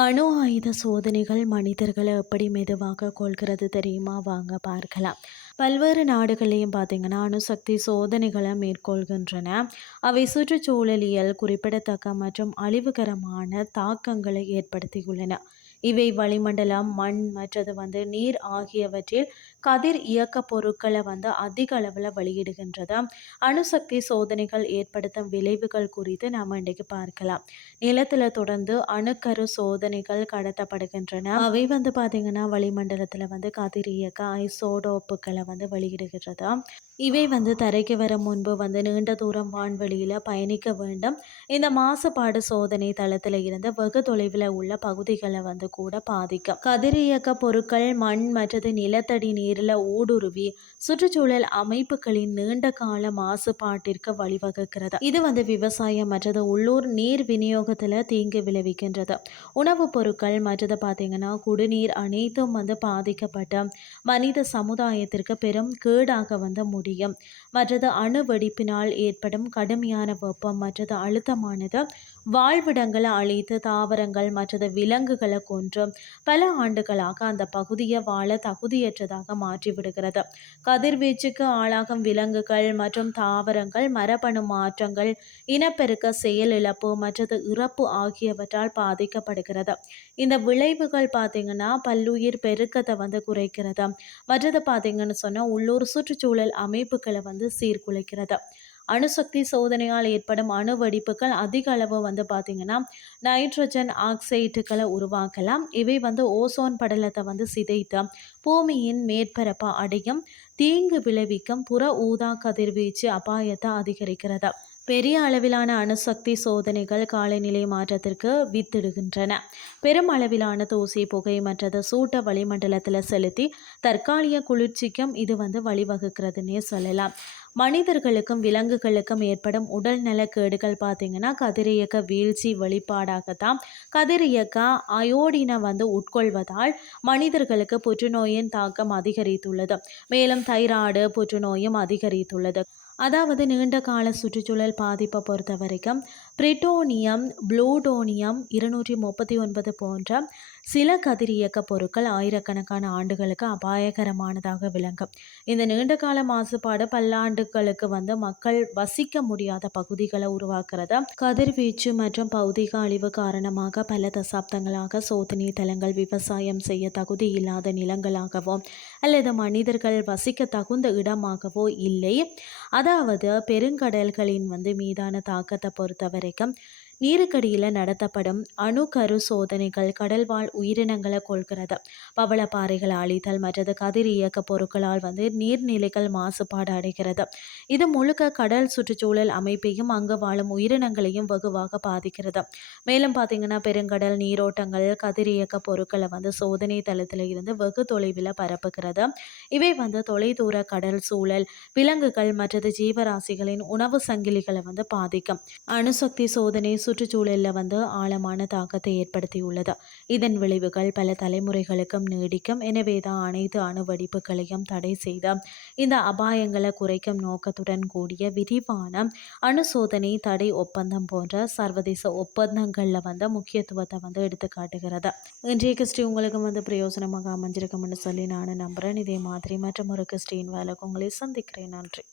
அணு ஆயுத சோதனைகள் மனிதர்களை எப்படி மெதுவாக கொள்கிறது தெரியுமா? வாங்க பார்க்கலாம். பல்வேறு நாடுகளையும் பார்த்தீங்கன்னா அணுசக்தி சோதனைகளை மேற்கொள்கின்றன. அவை சுற்றுச்சூழலியல் குறிப்பிடத்தக்க மற்றும் அழிவுகரமான தாக்கங்களை ஏற்படுத்தியுள்ளன. இவை வளிமண்டலம் மண் மற்றது வந்து நீர் ஆகியவற்றில் கதிர் இயக்க பொருட்களை வந்து அதிக அளவில் வெளியிடுகின்றது. அணுசக்தி சோதனைகள் ஏற்படுத்தும் விளைவுகள் குறித்து நாம் இன்றைக்கு பார்க்கலாம். நிலத்தில் தொடர்ந்து அணுக்கரு சோதனைகள் கடத்தப்படுகின்றன. அவை வந்து பார்த்திங்கன்னா வளிமண்டலத்தில் வந்து கதிர் இயக்க ஐசோடோப்புகளை வந்து வெளியிடுகிறது இவை வந்து தரைக்கு வர முன்பு வந்து நீண்ட தூரம் வான்வெளியில் பயணிக்க வேண்டும். இந்த மாசுபாடு சோதனை தளத்தில் இருந்து வெகு தொலைவில் உள்ள பகுதிகளை வந்து கூட பாதிக்கும். கதிரியக்க பொருட்கள் மண் மற்றது நிலத்தடி நீரில் ஊடுருவி சுற்றுச்சூழல் அமைப்புகளின் நீண்ட கால மாசுபாட்டிற்கு வழிவகுக்கிறது. இது வந்து விவசாயம் மற்றது உள்ளூர் நீர் விநியோகத்தில் தீங்கு விளைவிக்கின்றது. உணவுப் பொருட்கள் மற்றது பார்த்தீங்கன்னா குடிநீர் அனைத்தும் வந்து பாதிக்கப்பட்ட மனித சமுதாயத்திற்கு பெரும் கேடாக வந்து முடியும். மற்றது அணு வெடிப்பினால் ஏற்படும் கடுமையான வெப்பம் மற்றது அழுத்தமானது வாழ்விடங்களை அழித்து தாவரங்கள் மற்றது விலங்குகளை கொன்று பல ஆண்டுகளாக அந்த பகுதியை வாழ தகுதியற்றதாக மாற்றிவிடுகிறது கதிர்வீச்சுக்கு ஆளாகும் விலங்குகள் மற்றும் தாவரங்கள் மரபணு மாற்றங்கள் இனப்பெருக்க செயலிழப்பு மற்றது இறப்பு ஆகியவற்றால் பாதிக்கப்படுகிறது. இந்த விளைவுகள் பார்த்தீங்கன்னா பல்லுயிர் பெருக்கத்தை வந்து குறைக்கிறது. மற்றது பார்த்தீங்கன்னு சொன்னால் உள்ளூர் சுற்றுச்சூழல் அமைப்புகளை வந்து சீர்குலைக்கிறது. அணுசக்தி சோதனையால் ஏற்படும் அணு வெடிப்புகள் அதிக அளவு வந்து பார்த்திங்கன்னா நைட்ரஜன் ஆக்சைட்டுகளை உருவாக்கலாம். இவை வந்து ஓசோன் படலத்தை வந்து சிதைத்து பூமியின் மேற்பரப்பை அடையும் தீங்கு விளைவிக்கும் புற ஊதா கதிர்வீச்சு அபாயத்தை அதிகரிக்கிறது. பெரிய அளவிலான அணுசக்தி சோதனைகள் காலநிலை மாற்றத்திற்கு வித்திடுகின்றன. பெரும் அளவிலான தூசி புகை மற்றது சூட்ட வளிமண்டலத்தில் செலுத்தி தற்காலிக குளிர்ச்சிக்கும் இது வந்து வழிவகுக்கிறதுனே சொல்லலாம். மனிதர்களுக்கும் விலங்குகளுக்கும் ஏற்படும் உடல் நலக்கேடுகள் பார்த்திங்கன்னா கதிரியக்க வீழ்ச்சி வெளிப்பாடாகத்தான் கதிரியக்க அயோடினை வந்து உட்கொள்வதால் மனிதர்களுக்கு புற்றுநோயின் தாக்கம் அதிகரித்துள்ளது. மேலும் தைராய்டு புற்றுநோயும் அதிகரித்துள்ளது. அதாவது நீண்ட கால சுற்றுச்சூழல் பாதிப்பை பொறுத்த வரைக்கும் பிரிட்டோனியம் ப்ளூடோனியம் இருநூற்றி முப்பத்தி ஒன்பது போன்ற சில கதிரியக்க பொருட்கள் ஆயிரக்கணக்கான ஆண்டுகளுக்கு அபாயகரமானதாக விளங்கும். இந்த நீண்டகால மாசுபாடு பல்லாண்டுகளுக்கு வந்து மக்கள் வசிக்க முடியாத பகுதிகளை உருவாக்குறத கதிர்வீச்சு மற்றும் பௌதிக அழிவு காரணமாக பல தசாப்தங்களாக சோதனை தலங்கள் விவசாயம் செய்ய தகுதி இல்லாத நிலங்களாகவும் அல்லது மனிதர்கள் வசிக்க தகுந்த இடமாகவோ இல்லை. அதாவது பெருங்கடல்களின் வந்து மீதான தாக்கத்தை பொறுத்த வரைக்கும் நீருக்கடியில் நடத்தப்படும் அணுக்கரு சோதனைகள் கடல்வாழ் உயிரினங்களை கொள்கிறது பவளப்பாறைகள் அழித்தல் மற்றது கதிர் இயக்க பொருட்களால் வந்து நீர்நிலைகள் மாசுபாடு அடைகிறது. இது முழுக்க கடல் சுற்றுச்சூழல் அமைப்பையும் அங்கு வாழும் உயிரினங்களையும் வெகுவாக பாதிக்கிறது. மேலும் பார்த்தீங்கன்னா பெருங்கடல் நீரோட்டங்கள் கதிர் இயக்க பொருட்களை வந்து சோதனை தளத்தில் இருந்து வெகு தொலைவில் பரப்புகிறது. இவை வந்து தொலைதூர கடல் சூழல் விலங்குகள் மற்றது ஜீவராசிகளின் உணவு சங்கிலிகளை வந்து பாதிக்கும். அணுசக்தி சோதனை சுற்றுச்சூழலில் வந்து ஆழமான தாக்கத்தை ஏற்படுத்தியுள்ளது. இதன் விளைவுகள் பல தலைமுறைகளுக்கும் நீடிக்கும். எனவே தான் அனைத்து அணுவடிப்புகளையும் தடை செய்த இந்த அபாயங்களை குறைக்கும் நோக்கத்துடன் கூடிய விரிவான அணு சோதனை தடை ஒப்பந்தம் போன்ற சர்வதேச ஒப்பந்தங்களில் வந்து முக்கியத்துவத்தை வந்து எடுத்து காட்டுகிறது. இன்றைய கிறிஸ்டி உங்களுக்கு வந்து பிரயோஜனமாக அமைஞ்சிருக்கும்னு சொல்லி நான் நம்புகிறேன் இதே மாதிரி மற்றும் ஒரு கிறிஸ்டின் வேலைக்கு உங்களை சந்திக்கிறேன். நன்றி.